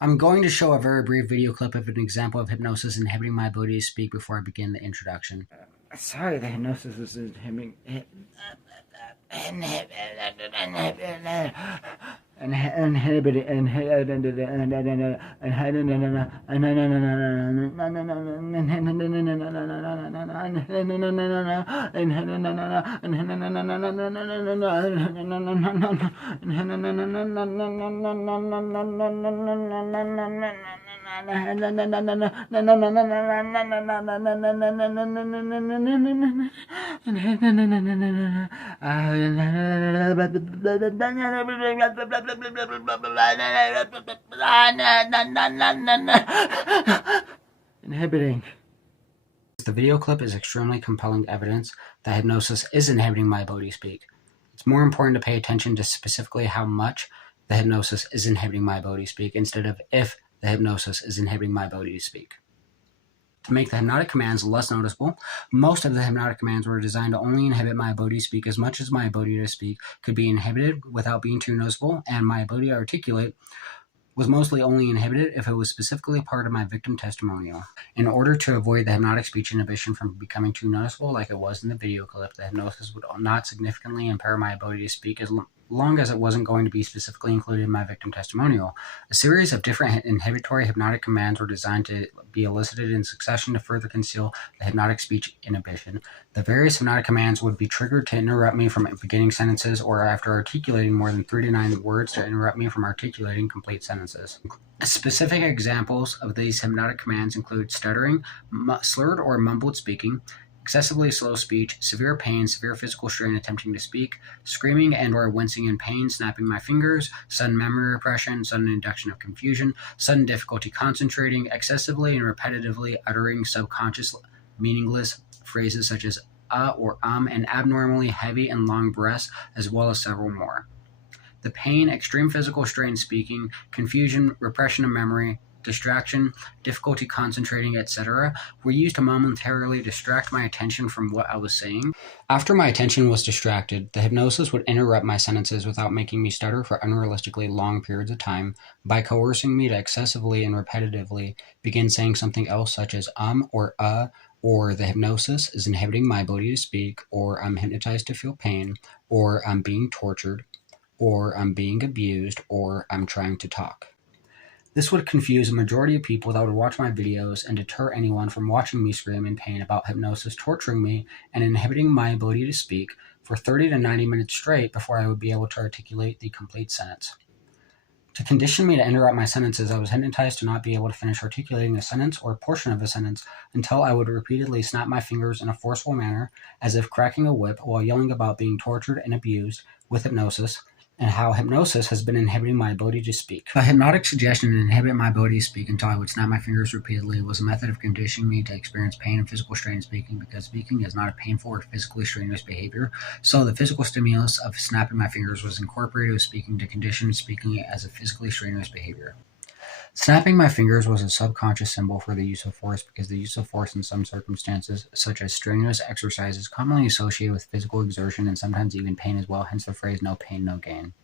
I'm going to show a very brief video clip of an example of hypnosis inhibiting my ability to speak before I begin the introduction. Sorry, the hypnosis was inhibiting. Inhibiting. The video clip is extremely compelling evidence that hypnosis is inhibiting my ability to speak. It's more important to pay attention to specifically how much the hypnosis is inhibiting my ability to speak instead of if the hypnosis is inhibiting my ability to speak. To make the hypnotic commands less noticeable, most of the hypnotic commands were designed to only inhibit my ability to speak as much as my ability to speak could be inhibited without being too noticeable, and my ability to articulate was mostly only inhibited if it was specifically part of my victim testimonial. In order to avoid the hypnotic speech inhibition from becoming too noticeable like it was in the video clip, the hypnosis would not significantly impair my ability to speak as long as it wasn't going to be specifically included in my victim testimonial. A series of different inhibitory hypnotic commands were designed to be elicited in succession to further conceal the hypnotic speech inhibition. The various hypnotic commands would be triggered to interrupt me from beginning sentences or after articulating more than 3 to 9 words to interrupt me from articulating complete sentences. Specific examples of these hypnotic commands include stuttering, slurred or mumbled speaking, excessively slow speech, severe pain, severe physical strain attempting to speak, screaming and or wincing in pain, snapping my fingers, sudden memory repression, sudden induction of confusion, sudden difficulty concentrating, excessively and repetitively uttering subconscious meaningless phrases such as or and abnormally heavy and long breaths, as well as several more. The pain, extreme physical strain speaking, confusion, repression of memory, distraction, difficulty concentrating, etc., were used to momentarily distract my attention from what I was saying. After my attention was distracted, the hypnosis would interrupt my sentences without making me stutter for unrealistically long periods of time by coercing me to excessively and repetitively begin saying something else such as or the hypnosis is inhibiting my ability to speak, or I'm hypnotized to feel pain, or I'm being tortured, or I'm being abused, or I'm trying to talk. This would confuse a majority of people that would watch my videos and deter anyone from watching me scream in pain about hypnosis torturing me and inhibiting my ability to speak for 30 to 90 minutes straight before I would be able to articulate the complete sentence. To condition me to interrupt my sentences, I was hypnotized to not be able to finish articulating a sentence or a portion of a sentence until I would repeatedly snap my fingers in a forceful manner, as if cracking a whip, while yelling about being tortured and abused with hypnosis, and how hypnosis has been inhibiting my ability to speak. A hypnotic suggestion to inhibit my ability to speak until I would snap my fingers repeatedly was a method of conditioning me to experience pain and physical strain in speaking, because speaking is not a painful or physically strenuous behavior, so the physical stimulus of snapping my fingers was incorporated with speaking to condition speaking as a physically strenuous behavior. Snapping my fingers was a subconscious symbol for the use of force, because the use of force in some circumstances, such as strenuous exercise, is commonly associated with physical exertion and sometimes even pain as well, hence the phrase "no pain, no gain."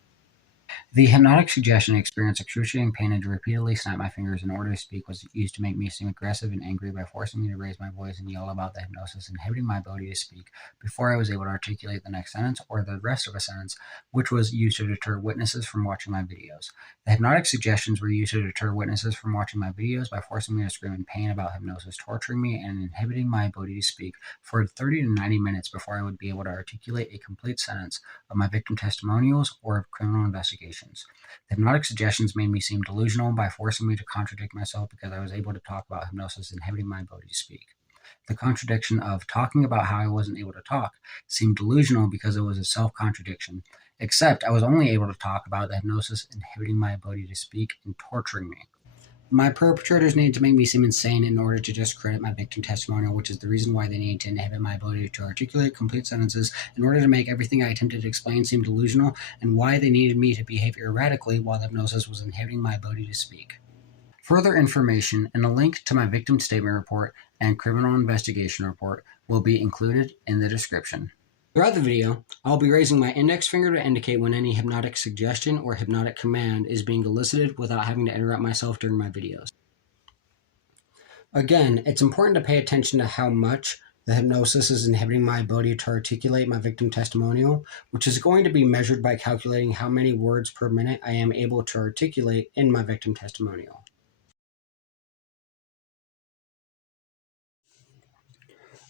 The hypnotic suggestion to experience excruciating pain and to repeatedly snap my fingers in order to speak was used to make me seem aggressive and angry by forcing me to raise my voice and yell about the hypnosis inhibiting my ability to speak before I was able to articulate the next sentence or the rest of a sentence, which was used to deter witnesses from watching my videos. The hypnotic suggestions were used to deter witnesses from watching my videos by forcing me to scream in pain about hypnosis torturing me and inhibiting my ability to speak for 30 to 90 minutes before I would be able to articulate a complete sentence of my victim testimonials or of criminal investigations. The hypnotic suggestions made me seem delusional by forcing me to contradict myself because I was able to talk about hypnosis inhibiting my ability to speak. The contradiction of talking about how I wasn't able to talk seemed delusional because it was a self-contradiction, except I was only able to talk about the hypnosis inhibiting my ability to speak and torturing me. My perpetrators needed to make me seem insane in order to discredit my victim testimonial, which is the reason why they needed to inhibit my ability to articulate complete sentences in order to make everything I attempted to explain seem delusional, and why they needed me to behave erratically while the hypnosis was inhibiting my ability to speak. Further information and a link to my victim statement report and criminal investigation report will be included in the description. Throughout the video, I'll be raising my index finger to indicate when any hypnotic suggestion or hypnotic command is being elicited without having to interrupt myself during my videos. Again, it's important to pay attention to how much the hypnosis is inhibiting my ability to articulate my victim testimonial, which is going to be measured by calculating how many words per minute I am able to articulate in my victim testimonial.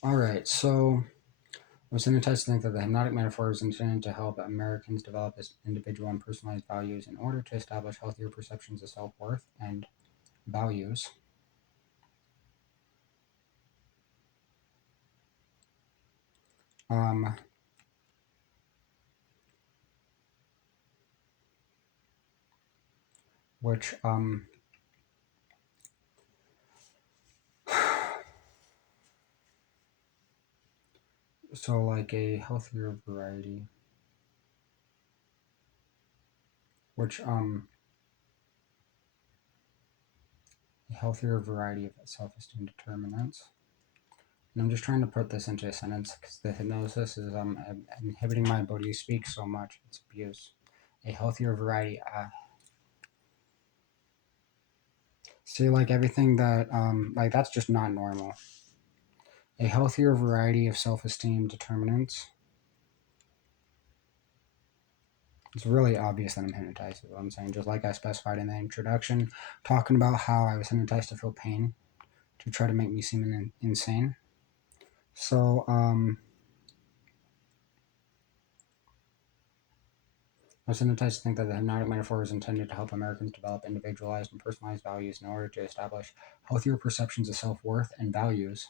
Alright, so I was hypnotized to think that the hypnotic metaphor is intended to help Americans develop individual and personalized values in order to establish healthier perceptions of self-worth and values. Which so like a healthier variety, which a healthier variety of self-esteem determinants. And I'm just trying to put this into a sentence because the hypnosis is inhibiting my ability to speak so much. It's abuse. A healthier variety. See, like everything that like that's just not normal. A healthier variety of self-esteem determinants. It's really obvious that I'm hypnotized, is what I'm saying. Just like I specified in the introduction, talking about how I was hypnotized to feel pain, to try to make me seem insane. So, I was hypnotized to think that the hypnotic metaphor is intended to help Americans develop individualized and personalized values in order to establish healthier perceptions of self-worth and values,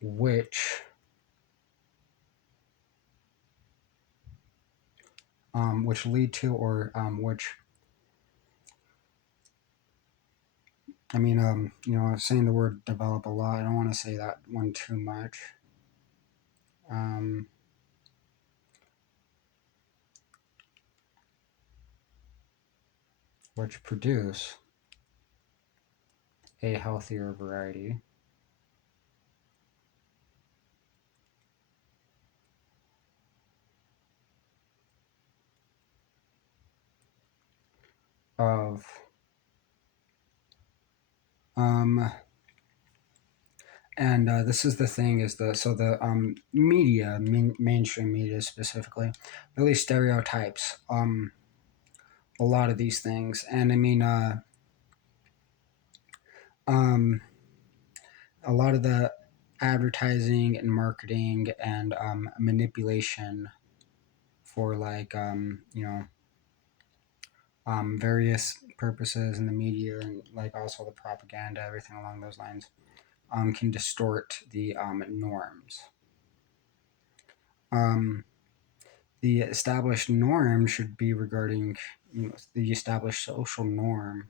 which lead to or which I mean, you know, I was saying the word develop a lot. I don't want to say that one too much. Which produce a healthier variety of and this is the thing is the media, mainstream media specifically, really stereotypes a lot of these things. And I mean a lot of the advertising and marketing and manipulation for like you know various purposes in the media and like also the propaganda, everything along those lines, can distort the norms. The established norm should be regarding, you know, the established social norm.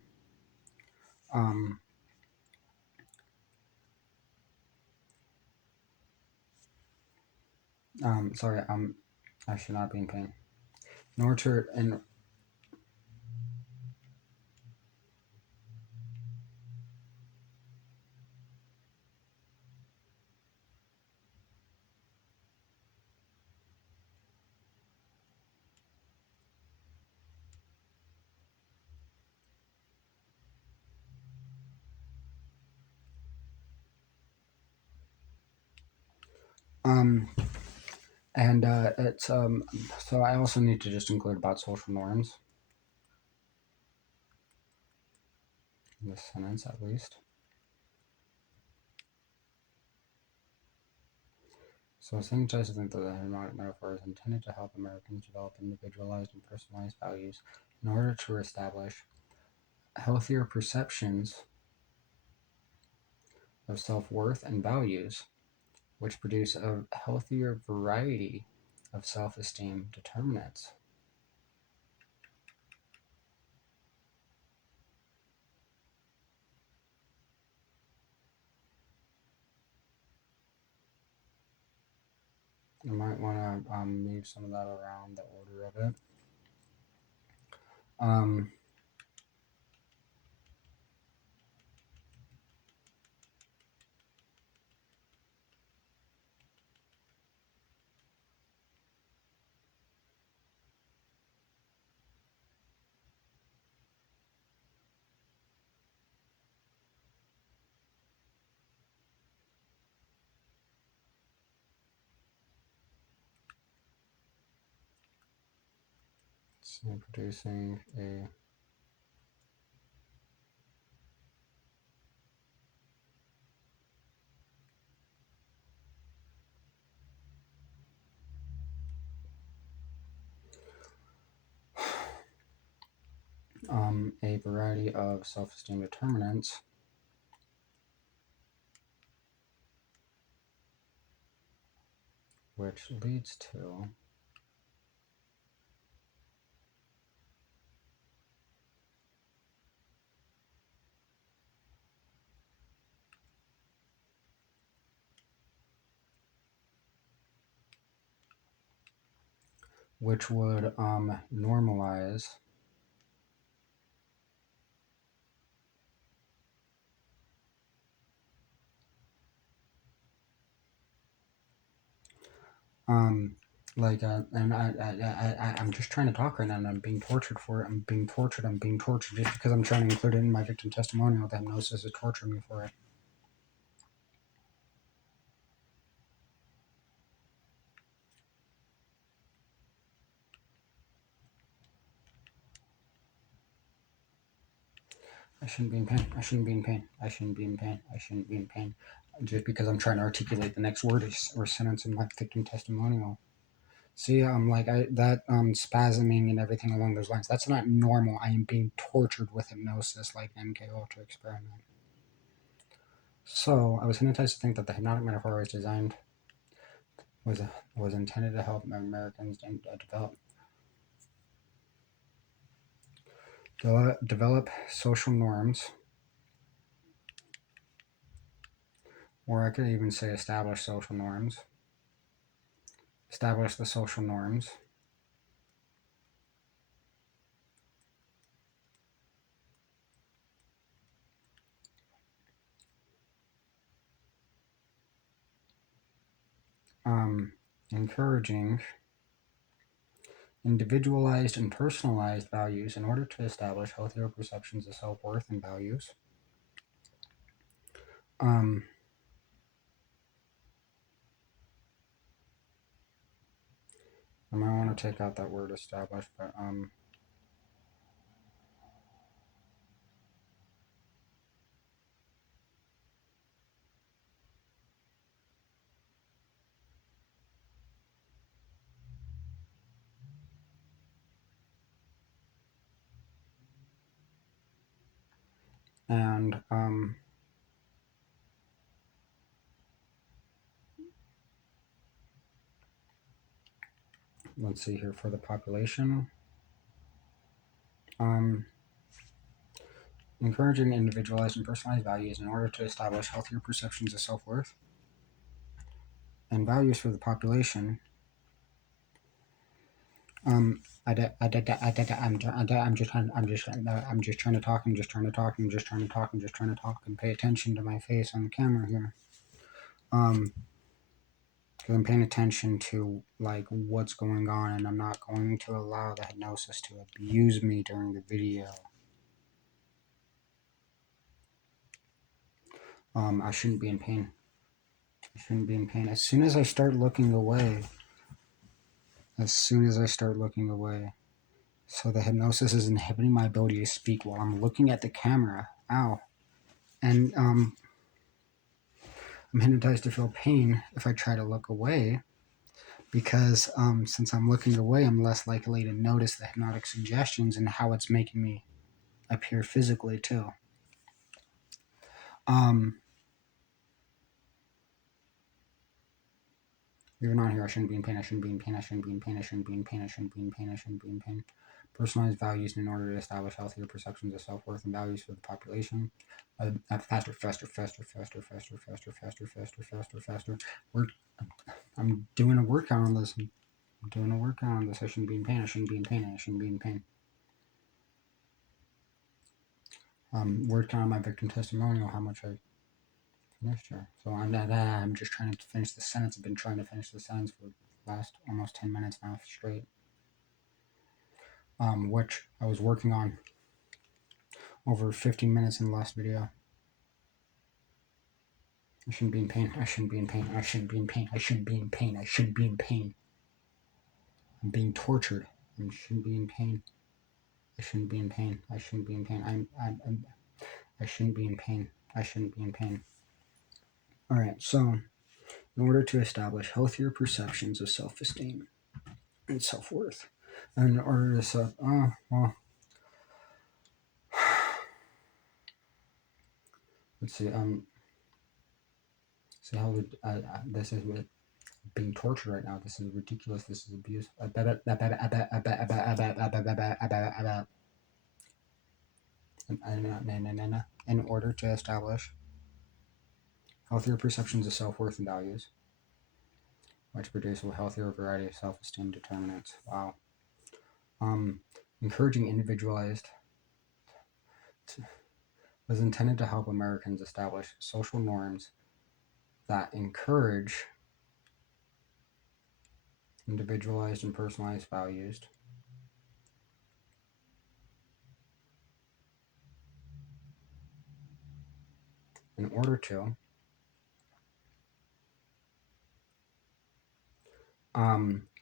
Sorry, I should not be in pain. In order to, and it's so I also need to just include about social norms in this sentence at least. So synthesize think that the hypnotic metaphor is intended to help Americans develop individualized and personalized values in order to establish healthier perceptions of self-worth and values, which produce a healthier variety of self-esteem determinants. You might want to move some of that around the order of it. So producing a variety of self-esteem determinants which leads to which would normalize I'm just trying to talk right now and I'm being tortured for it. I'm being tortured just because I'm trying to include it in my victim testimonial. The hypnosis is torturing me for it. I shouldn't be in pain. I shouldn't be in pain. I shouldn't be in pain. I shouldn't be in pain. Just because I'm trying to articulate the next word or sentence in my victim testimonial. See, spasming and everything along those lines. That's not normal. I am being tortured with hypnosis like an MK Ultra experiment. So I was hypnotized to think that the hypnotic metaphor was designed was intended to help Americans develop social norms, or I could even say establish social norms. Establish the social norms. Encouraging individualized and personalized values in order to establish healthier perceptions of self-worth and values. I might want to take out that word establish, but and let's see here for the population. Encouraging individualized and personalized values in order to establish healthier perceptions of self-worth and values for the population. I'm just trying to talk and pay attention to my face on the camera here. Because I'm paying attention to like what's going on, and I'm not going to allow the hypnosis to abuse me during the video. I shouldn't be in pain. I shouldn't be in pain. As soon as I start looking away, so the hypnosis is inhibiting my ability to speak while I'm looking at the camera. Ow. And I'm hypnotized to feel pain if I try to look away, because since I'm looking away, I'm less likely to notice the hypnotic suggestions and how it's making me appear physically too. You're not here. I shouldn't be in pain. I shouldn't be in pain. I shouldn't be in pain. I shouldn't be in pain. I shouldn't be in pain. I shouldn't be in pain. Personalized values in order to establish healthier perceptions of self-worth and values for the population. Faster. I'm doing a workout on this. I shouldn't be in pain. I shouldn't be in pain. I shouldn't be in pain. Word count on my victim testimonial, how much I finished here. So I'm just trying to finish the sentence. I've been trying to finish the sentence for the last almost 10 minutes now straight. Which I was working on over 15 minutes in the last video. I shouldn't be in pain. I shouldn't be in pain. I shouldn't be in pain. I shouldn't be in pain. I shouldn't be in pain. I'm being tortured. I shouldn't be in pain. I shouldn't be in pain. I shouldn't be in pain. I shouldn't be in pain. I shouldn't be in pain. All right. So, in order to establish healthier perceptions of self-esteem and self-worth, in order to let's see. See how this is with being tortured right now. This is ridiculous. This is abuse. In order to establish healthier perceptions of self-worth and values, which produce a healthier variety of self-esteem determinants. Wow. Encouraging individualized was intended to help Americans establish social norms that encourage individualized and personalized values in order to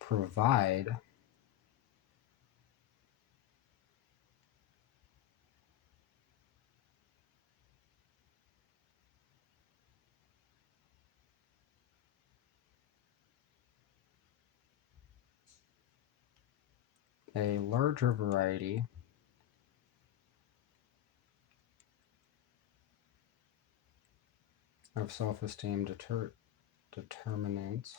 provide a larger variety of self-esteem determinants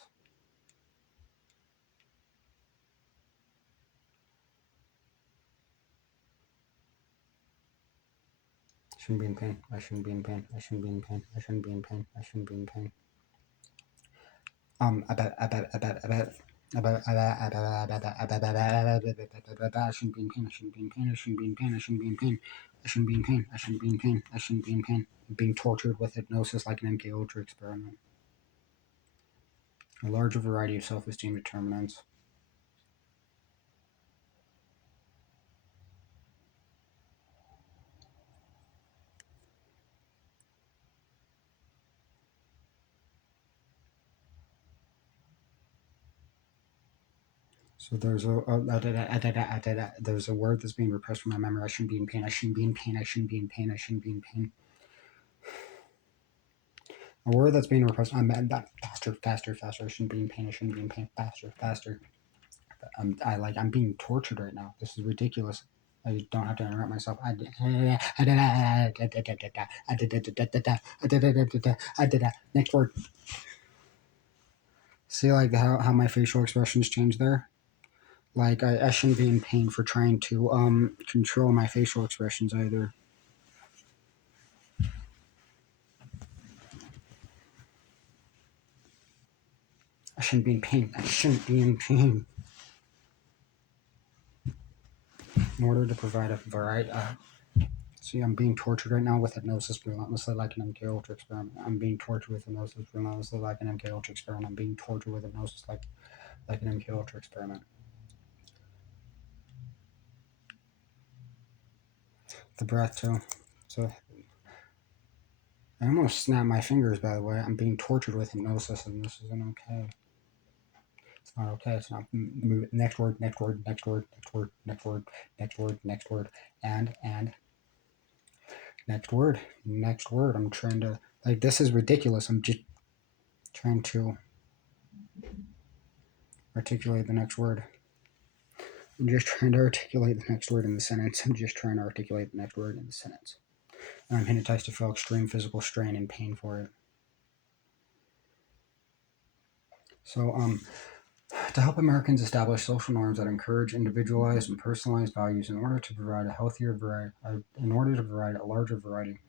I shouldn't be in pain. I shouldn't be in pain. I shouldn't be in pain. I shouldn't be in pain. I shouldn't be in pain. I shouldn't be in pain. I shouldn't be in pain. I shouldn't be in pain. I shouldn't be in pain. I shouldn't be in pain. I shouldn't be in pain. I shouldn't be in pain. I'm being tortured with hypnosis like an MK Ultra experiment. A larger variety of self-esteem determinants. So there's a word that's being repressed from my memory. I shouldn't be in pain. I shouldn't be in pain. I shouldn't be in pain. I shouldn't be in pain. A word that's being repressed. I'm faster, faster, faster. I shouldn't be in pain. I shouldn't be in pain. Faster, faster. I'm being tortured right now. This is ridiculous. I don't have to interrupt myself. Next word. See like how my facial expressions change there? Like I shouldn't be in pain for trying to control my facial expressions either. I shouldn't be in pain. I shouldn't be in pain. In order to provide a variety. See, I'm being tortured right now with hypnosis relentlessly like an MK Ultra experiment. I'm being tortured with hypnosis relentlessly like an MK Ultra experiment. I'm being tortured with hypnosis like an MK Ultra experiment. The breath too. So I almost snapped my fingers, by the way. I'm being tortured with hypnosis, and this isn't okay. It's not okay. It's not. Next word. Next word. Next word. Next word. Next word. Next word. Next word. And next word. Next word. I'm trying to this is ridiculous. I'm just trying to articulate the next word. I'm just trying to articulate the next word in the sentence. I'm just trying to articulate the next word in the sentence. And I'm hypnotized to feel extreme physical strain and pain for it. So, to help Americans establish social norms that encourage individualized and personalized values in order to provide a larger variety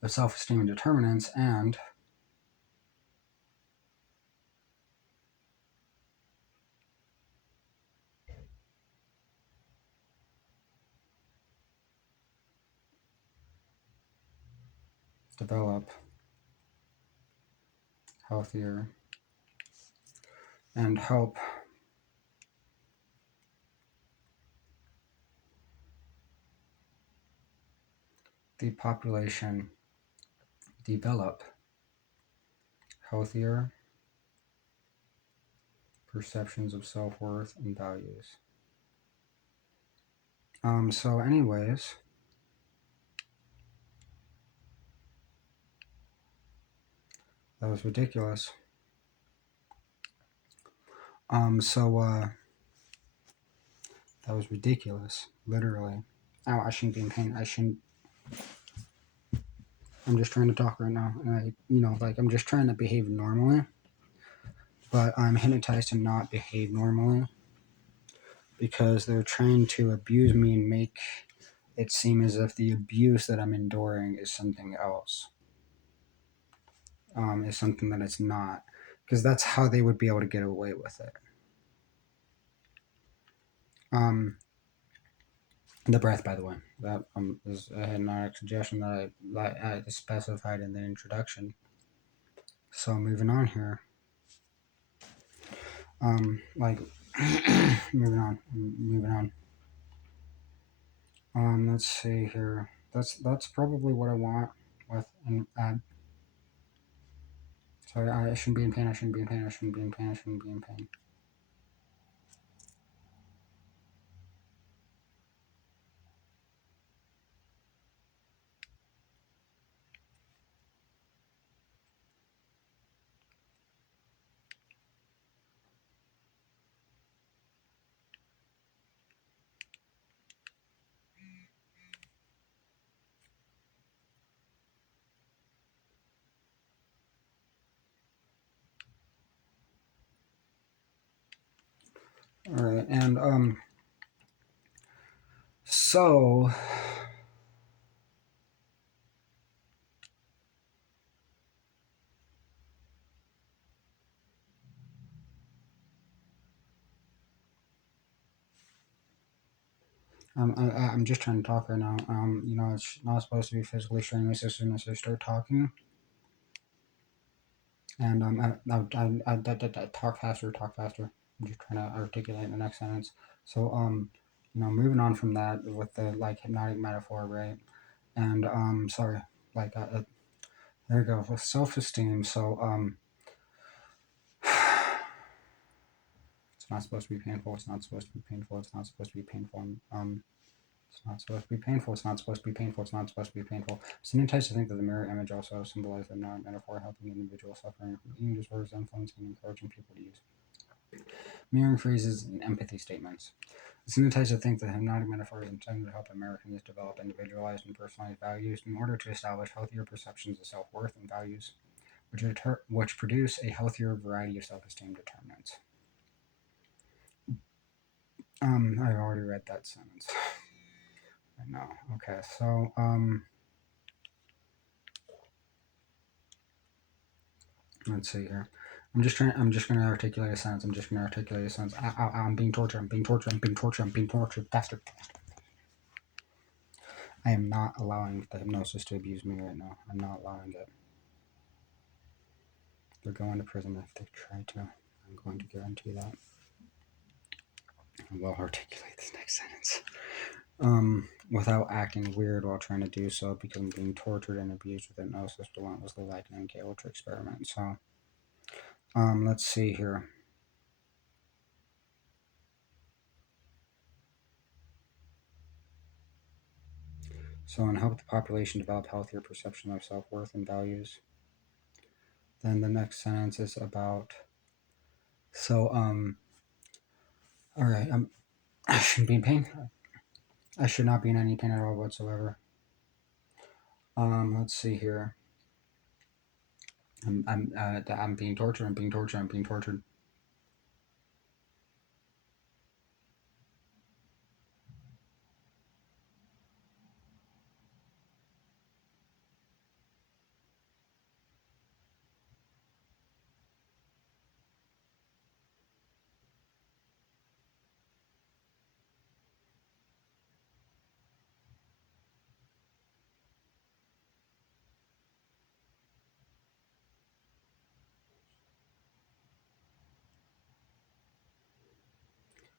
of self-esteem and determinants, and develop healthier and help the population develop healthier perceptions of self-worth and values. So anyways, that was ridiculous. That was ridiculous, literally. Ow, I shouldn't be in pain. I'm just trying to talk right now, and I'm just trying to behave normally, but I'm hypnotized to not behave normally because they're trying to abuse me and make it seem as if the abuse that I'm enduring is something else, is something that it's not, because that's how they would be able to get away with it. The breath, by the way, that is a hypnotic suggestion that I specified in the introduction. So moving on here, moving on. Let's see here. That's probably what I want with an ad. Sorry, I shouldn't be in pain. I shouldn't be in pain. I shouldn't be in pain. I shouldn't be in pain. All right, and so I'm just trying to talk right now. It's not supposed to be physically strenuous as soon as I start talking. And I talk faster, talk faster. I'm just trying to articulate the next sentence. So moving on from that with the hypnotic metaphor, right? And sorry, there you go with self-esteem. So it's not supposed to be painful. It's not supposed to be painful. It's not supposed to be painful. It's not supposed to be painful. It's not supposed to be painful. It's not supposed to be painful. Sometimes I think that the mirror image also symbolizes the metaphor helping individuals suffering from eating disorders, influencing and encouraging people to use mirroring phrases and empathy statements. Sometimes I think that hypnotic metaphor is intended to help Americans develop individualized and personalized values in order to establish healthier perceptions of self-worth and values, which produce a healthier variety of self-esteem determinants. I've already read that sentence. I know. Okay, so let's see here. I'm just going to articulate a sentence. I'm being tortured. I'm being tortured. I'm being tortured. I'm being tortured. Faster. I am not allowing the hypnosis to abuse me right now. I'm not allowing it. They're going to prison if they try to. I'm going to guarantee that. I will articulate this next sentence. Without acting weird while trying to do so because I'm being tortured and abused with hypnosis relentlessly like an incapable to experiment. So, let's see here. So, and help the population develop healthier perception of self-worth and values. Then the next sentence is about. So, all right. I shouldn't be in pain. I should not be in any pain at all whatsoever. Let's see here. I'm being tortured. I'm being tortured. I'm being tortured.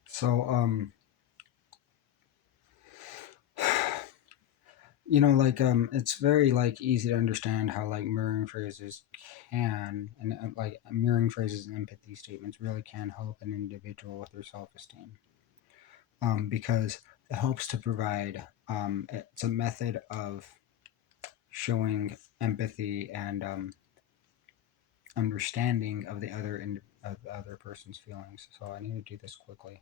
So it's very easy to understand how mirroring phrases can and mirroring phrases and empathy statements really can help an individual with their self-esteem. Because it helps to provide, it's a method of showing empathy and understanding of the other person's feelings. So I need to do this quickly.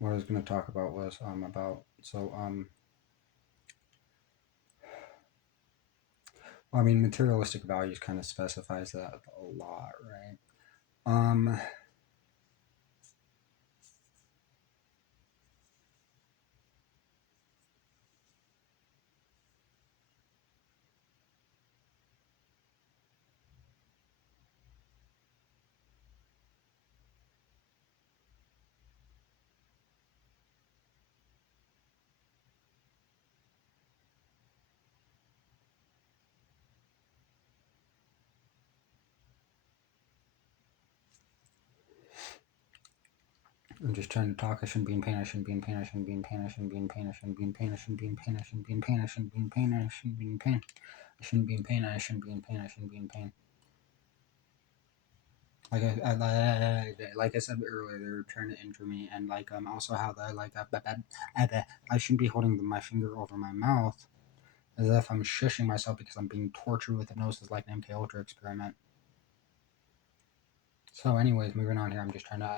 What I was going to talk about was I mean, materialistic values kind of specifies that a lot, right? I'm just trying to talk. I shouldn't be in pain. I shouldn't be in pain. I shouldn't be in pain. I shouldn't be in pain. I shouldn't be in pain. I shouldn't be in pain. I shouldn't be in pain. I shouldn't be in pain. I shouldn't be in pain. I shouldn't be in pain. I shouldn't be in pain. I shouldn't be in pain. Like I said earlier, they're trying to injure me, and also how I shouldn't be holding my finger over my mouth as if I'm shushing myself because I'm being tortured with hypnosis like an MK Ultra experiment. So, anyways, moving on here. I'm just trying to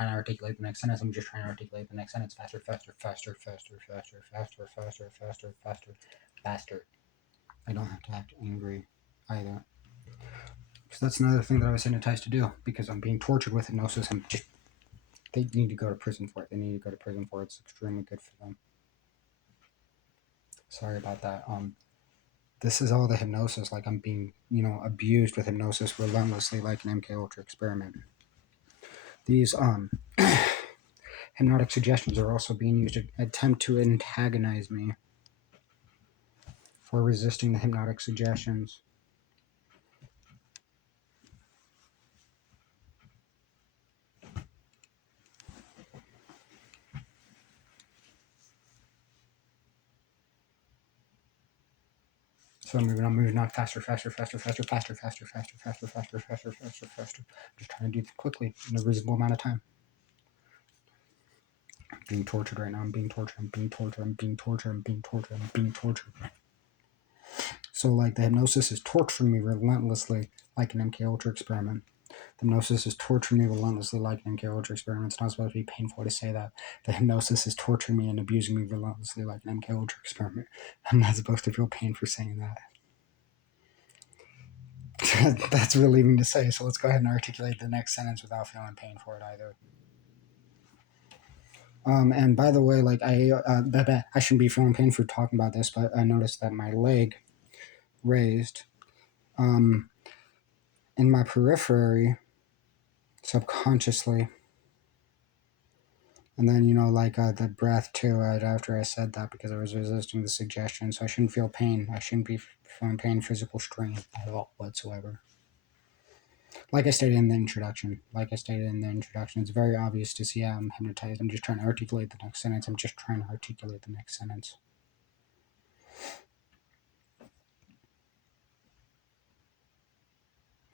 articulate the next sentence. I'm just trying to articulate the next sentence faster, faster, faster, faster, faster, faster, faster, faster, faster, faster. I don't have to act angry either. Because that's another thing that I was hypnotized to do. Because I'm being tortured with hypnosis. They need to go to prison for it. They need to go to prison for it. It's extremely good for them. Sorry about that. This is all the hypnosis. Like I'm being, abused with hypnosis relentlessly, like an MK Ultra experiment. These hypnotic suggestions are also being used to attempt to antagonize me for resisting the hypnotic suggestions. So I'm moving on faster, faster, faster, faster, faster, faster, faster, faster, faster, faster, faster, faster. Just trying to do this quickly in a reasonable amount of time. I'm being tortured right now. I'm being tortured. I'm being tortured. I'm being tortured. I'm being tortured. I'm being tortured. So the hypnosis is torturing me relentlessly like an MK Ultra experiment. The hypnosis is torturing me relentlessly like an MK Ultra experiment. It's not supposed to be painful to say that. The hypnosis is torturing me and abusing me relentlessly like an MK Ultra experiment. I'm not supposed to feel pain for saying that. That's relieving to say, so let's go ahead and articulate the next sentence without feeling pain for it either. And by the way, I shouldn't be feeling pain for talking about this, but I noticed that my leg raised in my periphery subconsciously. And then, the breath too, right after I said that, because I was resisting the suggestion. So I shouldn't feel pain. I shouldn't be feeling pain, physical strain at all whatsoever. Like I stated in the introduction, it's very obvious to see how I'm hypnotized. I'm just trying to articulate the next sentence. I'm just trying to articulate the next sentence.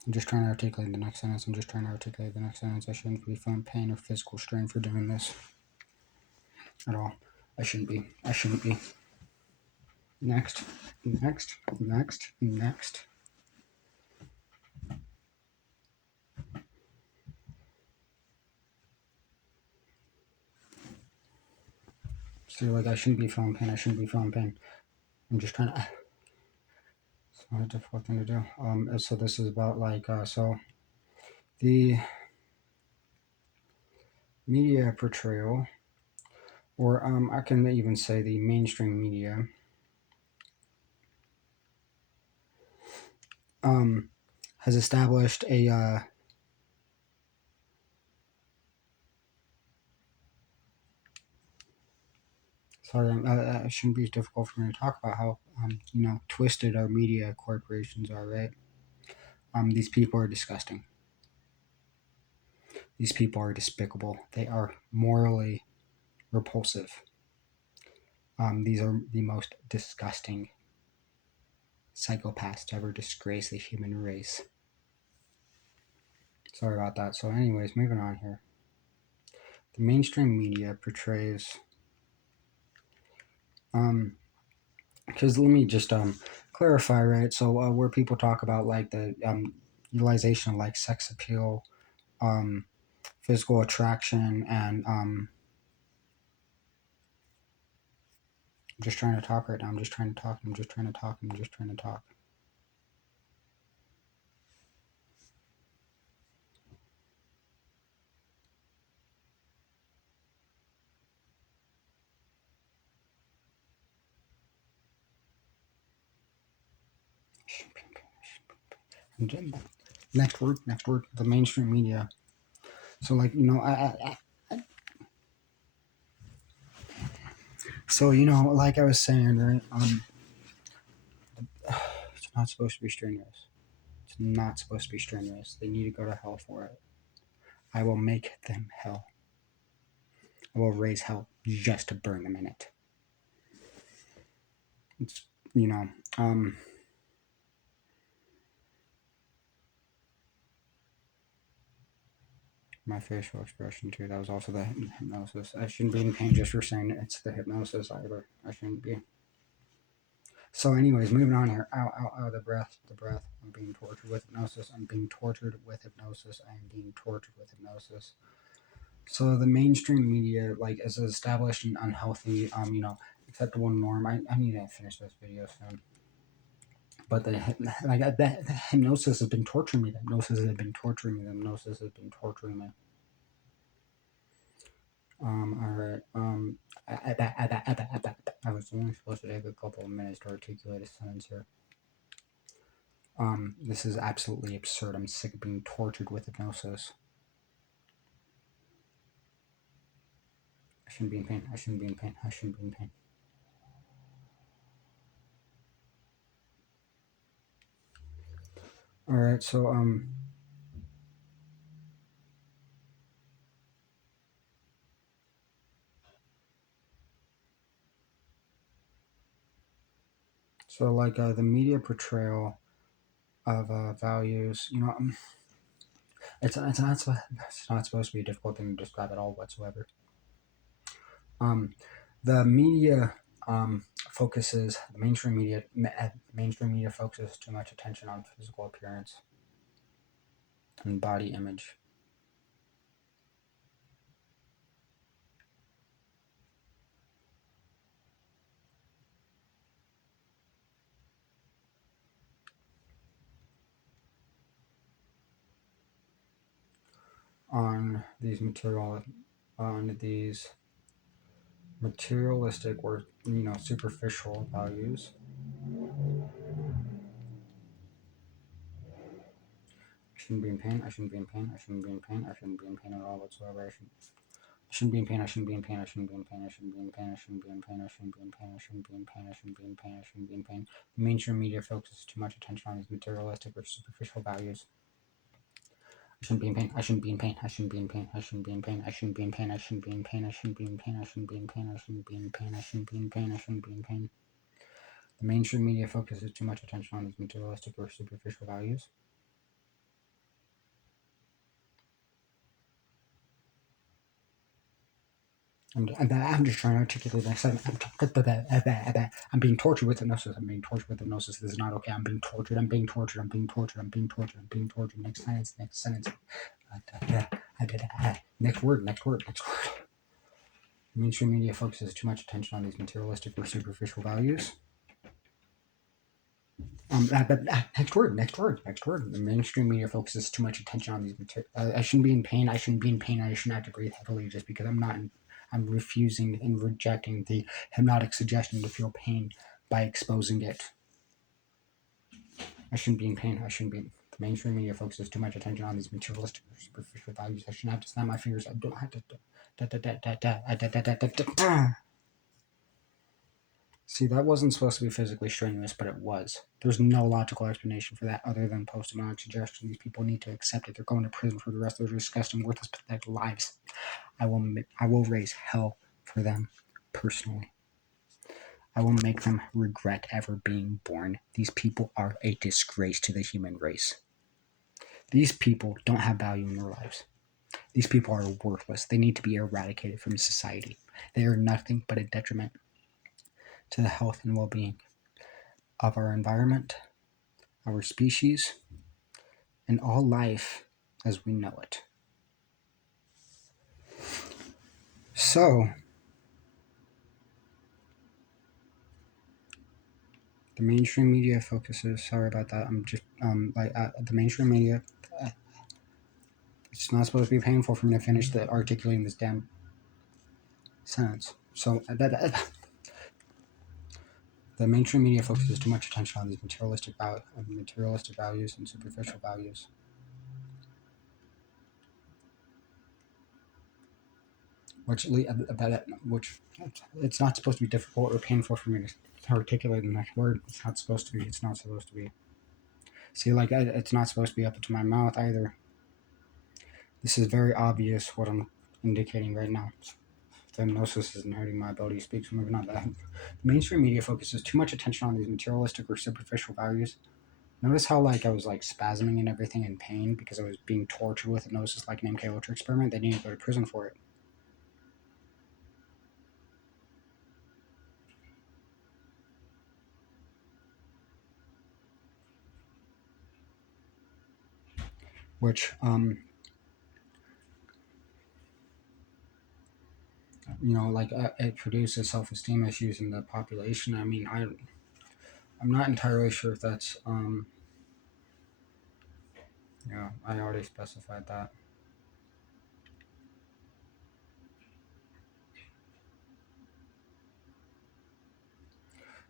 I'm just trying to articulate the next sentence. I'm just trying to articulate the next sentence. I shouldn't be feeling pain or physical strain for doing this at all. I shouldn't be. I shouldn't be. Next, next, next, next. So I shouldn't be feeling pain. I shouldn't be feeling pain. I'm just trying to. It's not a difficult thing to do. So this is about so the media portrayal, or I can even say the mainstream media, has established a sorry, it shouldn't be difficult for me to talk about how twisted our media corporations are, right? These people are disgusting. These people are despicable. They are morally repulsive. These are the most disgusting psychopaths to ever disgrace the human race. Sorry about that. So anyways, moving on here. The mainstream media portrays because let me just clarify, right? So where people talk about like the utilization of like sex appeal, physical attraction, and I'm just trying to talk right now. I'm just trying to talk. I'm just trying to talk. I'm just trying to talk. Next word. The mainstream media. So like so like I was saying, right? It's not supposed to be strenuous. It's not supposed to be strenuous. They need to go to hell for it. I will make them hell. I will raise hell just to burn them in it. It's my facial expression too. That was also the hypnosis. I shouldn't be in pain just for saying it's the hypnosis either. I shouldn't be. So, anyways, moving on here. Ow, the breath. I'm being tortured with hypnosis. I'm being tortured with hypnosis. I am being tortured with hypnosis. So the mainstream media, like, is established an unhealthy, acceptable norm. I need to finish this video soon. But the hypnosis has been torturing me. The hypnosis has been torturing me. The hypnosis has been torturing me. All right. I was only supposed to take a couple of minutes to articulate a sentence here. This is absolutely absurd. I'm sick of being tortured with hypnosis. I shouldn't be in pain. I shouldn't be in pain. I shouldn't be in pain. All right. So like the media portrayal of values, it's not supposed to be a difficult thing to describe at all whatsoever. The media focuses the mainstream media focuses too much attention on physical appearance and body image. On these materialistic or superficial values. I shouldn't be in pain. I shouldn't be in pain. I shouldn't be in pain. I shouldn't be in pain at all whatsoever. I shouldn't be in pain. I shouldn't be in pain. I shouldn't be in pain. I shouldn't be in pain. I shouldn't be in pain. I shouldn't be in pain. I shouldn't be in pain. I shouldn't be in pain. I shouldn't be in pain. The mainstream media focuses too much attention on these materialistic or superficial values. I shouldn't be in pain. I shouldn't be in pain. I shouldn't be in pain. I shouldn't be in pain. I shouldn't be in pain. I shouldn't be in pain. I shouldn't be in pain. I shouldn't be in pain. I shouldn't be in pain. I shouldn't be in pain. I shouldn't be in pain. The mainstream media focuses too much attention on these materialistic or superficial values. I'm just trying to articulate next time. I'm being tortured with hypnosis. I'm being tortured with hypnosis. This is not okay. I'm being tortured. I'm being tortured. I'm being tortured. I'm being tortured. I'm being tortured. Next sentence. Next sentence. Next word. Next word. Next word. Mainstream media focuses too much attention on these materialistic or superficial values. Next word. Next word. Next word. The mainstream media focuses too much attention on these I shouldn't be in pain. I shouldn't be in pain. I shouldn't have to breathe heavily just because I'm not in. I'm refusing and rejecting the hypnotic suggestion to feel pain by exposing it. I shouldn't be in pain. I shouldn't be. The mainstream media focuses too much attention on these materialistic or superficial values. I shouldn't have to snap my fingers. I don't have to. See, that wasn't supposed to be physically strenuous, but it was. There's no logical explanation for that other than post-hypnotic suggestion. These people need to accept it. They're going to prison for the rest of their disgusting, worthless, pathetic lives. I will raise hell for them personally. I will make them regret ever being born. These people are a disgrace to the human race. These people don't have value in their lives. These people are worthless. They need to be eradicated from society. They are nothing but a detriment to the health and well-being of our environment, our species, and all life as we know it. So, the mainstream media focuses. Sorry about that. I'm just the mainstream media. It's not supposed to be painful for me to finish articulating this damn sentence. So the mainstream media focuses too much attention on these materialistic values and superficial values, which it's not supposed to be difficult or painful for me to articulate the next word. It's not supposed to be. It's not supposed to be. See, it's not supposed to be up to my mouth either. This is very obvious what I'm indicating right now. The hypnosis isn't hurting my ability to speak, so moving on. The mainstream media focuses too much attention on these materialistic or superficial values. Notice how I was spasming and everything in pain because I was being tortured with hypnosis like an MK Ultra experiment. They need to go to prison for it. Which it produces self-esteem issues in the population. I mean, I'm not entirely sure if that's yeah, I already specified that.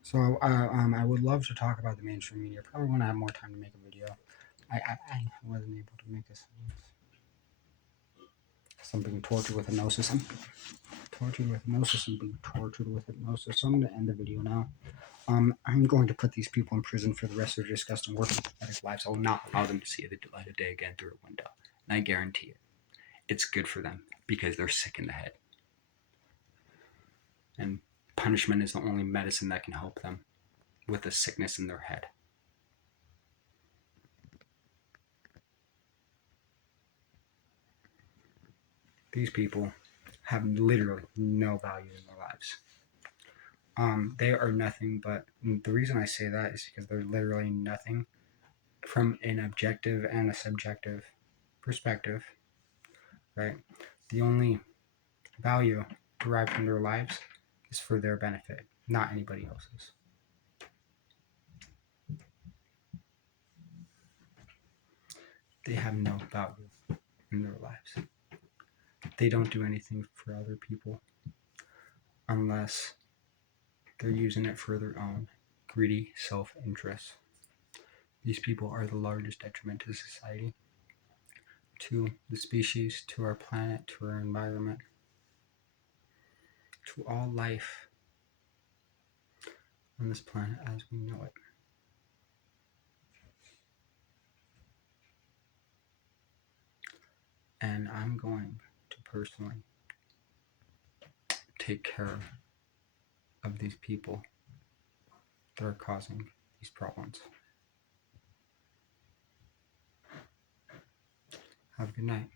So I would love to talk about the mainstream media. Probably when I have more time to make a video. I wasn't able to make this. I'm being tortured with hypnosis. I'm tortured with hypnosis. I'm being tortured with hypnosis. So I'm going to end the video now. I'm going to put these people in prison for the rest of their disgusting work and pathetic lives. I will not allow them to see the light of day again through a window. And I guarantee it. It's good for them because they're sick in the head. And punishment is the only medicine that can help them with the sickness in their head. These people have literally no value in their lives. They are nothing but, the reason I say that is because they're literally nothing from an objective and a subjective perspective, right? The only value derived from their lives is for their benefit, not anybody else's. They have no value in their lives. They don't do anything for other people unless they're using it for their own greedy self-interest. These people are the largest detriment to society, to the species, to our planet, to our environment, to all life on this planet as we know it. And I'm going to personally take care of these people that are causing these problems. Have a good night.